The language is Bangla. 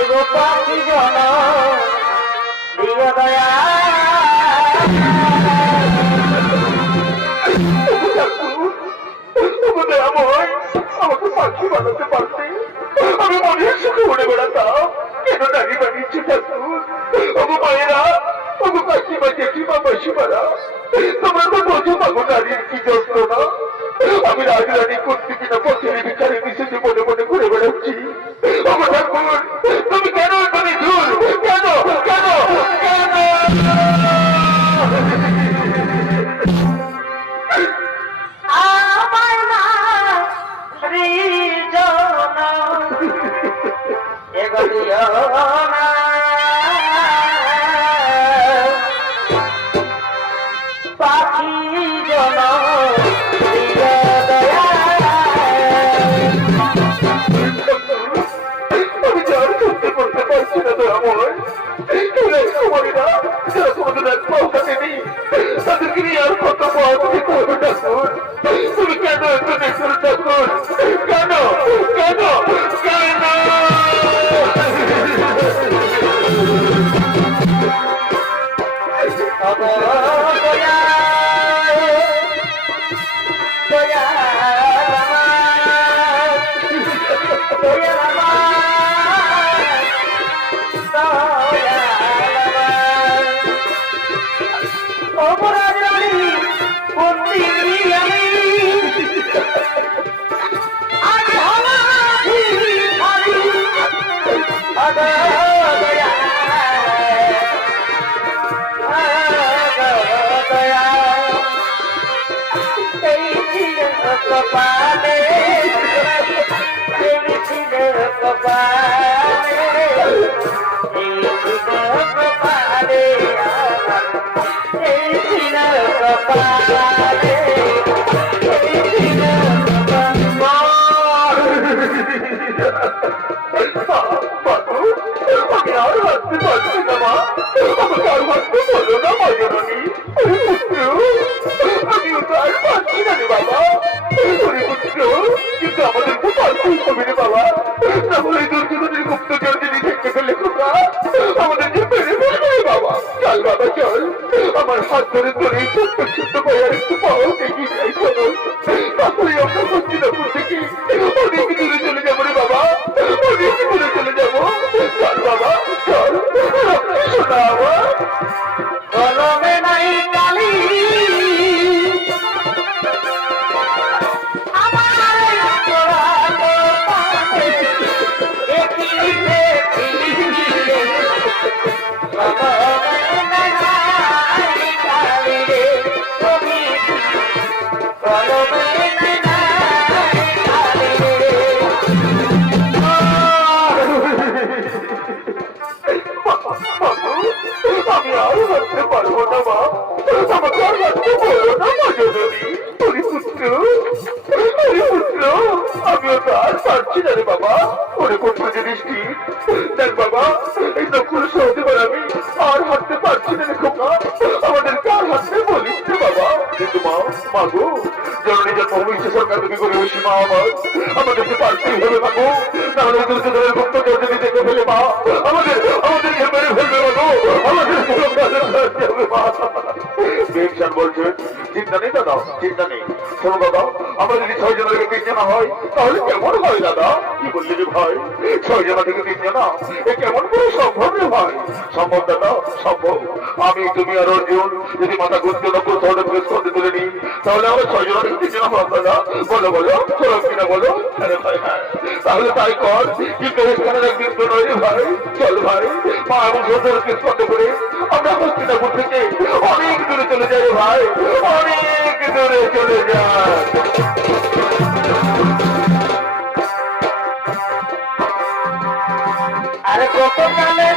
এগো পাখি জন দিও দয়া আমাকে পাখি বানাতে পারতে আমি মনের সুখে উড়ে বেড়াতাম কেন নারী বানিয়েছে ঠাকুর ওগো মায়েরা ওগো কাকিমা জেঠিমা মাসিমারা তোমরা তো বোঝো পাগো নারীর কি যত্ন না আমি রাজরানী করতে কিনা পথের ভিখারে মিশে মনে মনে ঘুরে বেড়াচ্ছি ওগো ঠাকুর তুমি কেন এখানে দূর কেন কেন কেন পাখি জন আমি যার করতে করতে পারছি না তো আমার কুমারীরা যারা কোনোদিন এক পাও কাটেনি তাদেরকে নিয়ে আর কত পথ যেতে হবে ঠাকুর তুমি কেন এত দেখুন ঠাকুর কেন কেন কেন কপালে কপালে কপালে আমি আর হাসতে পারছি না মা আমাকে আর হাসতে বলো না মজনী আমিও তো আর পারছি না রে বাবা পুত্র কিন্তু আমাদেরকে পারতেই হবে রে বাবা তাহলে দুর্যোধনের গুপ্তচর যিনি দেখতে পেলে খোকা আমাদেরকে মেরে ফেলবে রে বাবা চল বাবা চল আমার হাত ধরে ধরে ছোট্ট ছোট্ট পায়ার একটু পাও দেখি যাই চলো তাহলে আমরা হস্তিনাপুর থেকে অনেক দূরে চলে যাবো রে বাবা অনেক দূরে চলে যাবো চল বাবা চল শোনা আমার কলমে নাই কালি আমি আর হাঁটতে পারবো না মা আমাকে আর হাঁটতে বলো না মজনী পুত্র আমিও তো আর পারছি না রে বাবা ওরে কোন জিনিসটি দেখ বাবা এই দক্ষিণ সহজে আমি আর হাঁটতে পারছি না রে খোকা আমাদেরকে আর হাঁটতে বলিস রে বাবা কিন্তু মা মাগো জননী জন্মভূমি সরকার তুমি করে বসি মা আমার আমাদেরকে পারতেই হবে মাগো তাহলে দুর্যোধনের গুপ্তচর যদি দেখে ফেলে মা আমাদেরকে মেরে ফেলবে মাগো আমাদেরকে হবে মা বেশান বলছেন চিন্তা নেই দাদা চিন্তা নেই শোনো দাদা আমরা যদি 6 জনের 3 জনা হয় তাহলে কেমন হয় দাদা কি বললি রে ভাই 6 জনা থেকে 3 জনা এ কেমন করে সম্ভব রে ভাই সম্ভব দাদা সম্ভব আমি তুমি আর অর্জুন যদি মাথা গুনতে নকল শহরে প্রবেশ করতে তুলে নিই তাহলে আমরা 6 জনা থেকে 3 জনা হব দাদা বলো বলো চলো কিনা বলো আরে ভাই হ্যাঁ তাহলে তাই কর কিন্তু এখানে একদিন তো নয় রে ভাই চল ভাই মা এবং সন্তানকে স্পর্শ করে আমরা হস্তিনাপুর থেকে অনেক দূরে চলে যাই ভাই অনেক দূরে চলে যাই আরে কত কালে